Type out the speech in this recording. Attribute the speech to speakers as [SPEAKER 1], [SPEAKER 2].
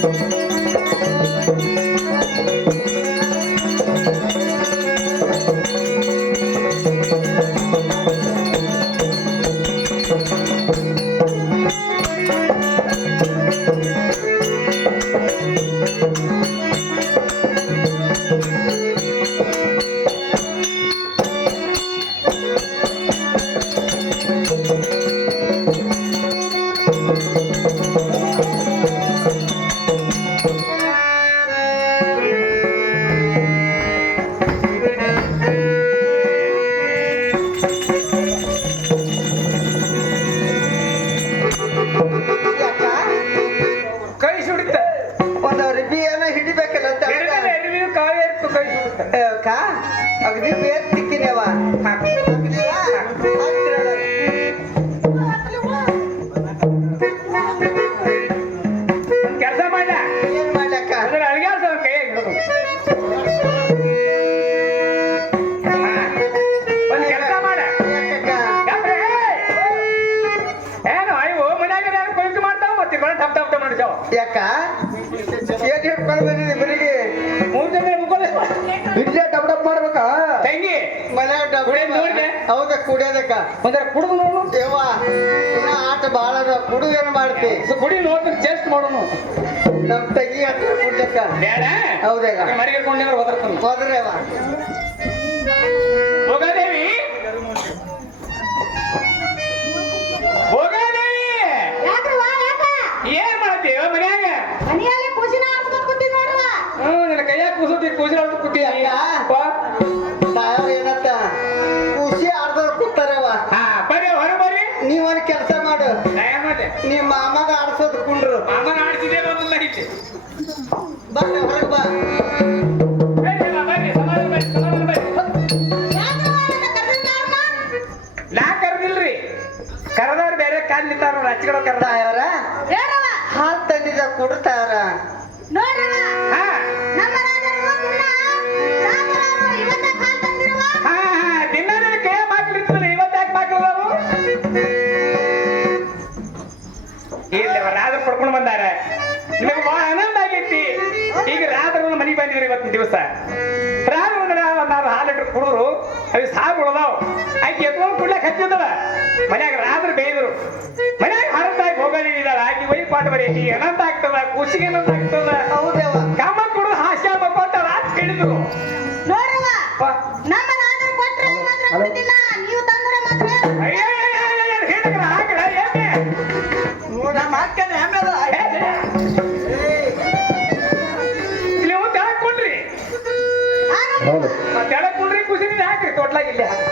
[SPEAKER 1] Música ಹಿಡಿಬೇಕಲ್ಲ ಅಂತ
[SPEAKER 2] ಹಿಡಿದ್ರೆ ಎರಿವಿಯು ಕಾವೇ ಇತ್ತು ಕೈ ಸುಡಿತ
[SPEAKER 1] ಅಕ್ಕ ಅಗದಿ ಬೇರ್ ತಿಕ್ಕಿನವ
[SPEAKER 2] ಒಂದ್ ಕೆಲಸ ಮಾಡ
[SPEAKER 1] ಏನ್ ಮಾಡ್ಲಕ್ಕ
[SPEAKER 2] ಅದ್ರ ಅಳಿಗಾಡ್ಸ ಅವ್ನ ಕೈಯಾಗ ಹಿಡಿದು ಒಂದ್ ಕೆಲಸ ಮಾಡ
[SPEAKER 1] ಯಾಕಕ್ಕ
[SPEAKER 2] ಯಾಕ್ರೆ? ಏನು ಅಯ್ಯೋ ಮನ್ಯಾಗ ಯಾರು ಕೊಯ್ತು ಮಾಡ್ತಾವ ಮತ್ತೆ ಬರ ಟಪ್ ಟಪ್ ಟಪ್ ಮಾಡ್ತಾವ
[SPEAKER 1] ಯಾಕ ಮನ್ಯಾಗ ಡಬ್
[SPEAKER 2] ಕುಡಿಯೋದ್ ನೋಡ್ದೆ?
[SPEAKER 1] ಹೌದ ಕುಡಿಯೋದಕ್ಕ?
[SPEAKER 2] ಒಂದರ ಕುಡಿದು ನೋಡು.
[SPEAKER 1] ಯವ್ವ ಇನ್ನ ಆಟ ಬಾಳ ಅದ ಕುಡು ಏನ್ ಮಾಡ್ತಿ?
[SPEAKER 2] ಸೊ ಕುಡಿ ನೋಡ್ತೀನಿ ಚೆಸ್ಟ್ ಮಾಡೋನು.
[SPEAKER 1] ನಮ್ ತಂಗಿ ಹತ್ರ ಕುಡ್ಲಕ್ಕ
[SPEAKER 2] ಬೇಡ.
[SPEAKER 1] ಹೌದಾಗ?
[SPEAKER 2] ಮರಿಗೆ ಕೊಂಡಿರೋ
[SPEAKER 1] ಹೋದ್ರೆ
[SPEAKER 2] ಏನ್
[SPEAKER 1] ಮಾಮಾಗ ಆಡ್ಸೋದು ಕುಂಡ್ರು.
[SPEAKER 2] ಮಾಮನ ಆಡ್ಸಿದೆ ಒಂದೊಂದು ಇಲ್ಲಿ.
[SPEAKER 1] ಬಾ ಹೊರಗೆ ಬಾ?
[SPEAKER 2] ನಾ ಕರ್ದಿಲ್ರಿ. ಕರೆದವ್ರು ಬೇರೆ ಕಾಲ್ ನಿಂತಾರ ಹಚ್ಕಡೋ ಕರ್ದ.
[SPEAKER 1] ಹಾಲು
[SPEAKER 3] ಹೇಳ್ರವ್ವ,
[SPEAKER 1] ಹಾಲ್ ತಂದಿದ ಕುಡ್ತಾರ.
[SPEAKER 2] ಇಲ್ಲ ರಾತ್ರಿ ಪಡ್ಕೊಂಡು ಬಂದಾರ. ನಿಮಗೆ ಬಹಳ ಆನಂದ ಆಗೈತಿ. ಈಗ ರಾತ್ರಿ ಮನೆಗೆ ಬಂದಿದ್ರು ಇವತ್ತಿನ ದಿವಸ. ರಾತ್ರಿ ನಾವು ಹಾಲು ಲೀಟರ್ ಕುಡಿದ್ರು. ಅవి ಸಾವು ಉಳ್ದಾವ್. ಆಕೆ ಎತ್ಕೊಂಡು ಕುಡ್ಲಕ್ ಹತ್ತಿದ್ದವ ಮನ್ಯಾಗ ರಾತ್ರಿ ಬೇಯ್ದ್ರು. ಮನ್ಯಾಗ ಹರತಾಗಿ ಹೋಗಲಿ ಇದ್ದಾಳ ಆಕೆ ಒಯ್ ಪಾಠ ಬರೀ ಅನಂತ ಆಗ್ತದ? ಖುಷಿಗೆ ಅನಂತ ಆಗ್ತದ?
[SPEAKER 1] ಹೌದೇವ
[SPEAKER 2] ಕಮ್ಮ ಕುಡಿದು ಹಾಸ್ಯ ಮಕ್ಕೊಂತ ರಾತ್ರಿ ಕೇಳಿದ್ರು.
[SPEAKER 3] ನೋಡ್ರವ್ವ, ನಮ್ಮ ರಾಜರು ಕೊಟ್ರೆ ಮಾತ್ರ
[SPEAKER 1] ಹೌದು. ತೆಳಗ್ ಖುಷಿ
[SPEAKER 2] ನೀವು ಹಾಕ್ರಿ ತೋಟ್ಲಾಗ
[SPEAKER 3] ಇಲ್ಲಿ
[SPEAKER 2] ಹಾಕ್ರಿ.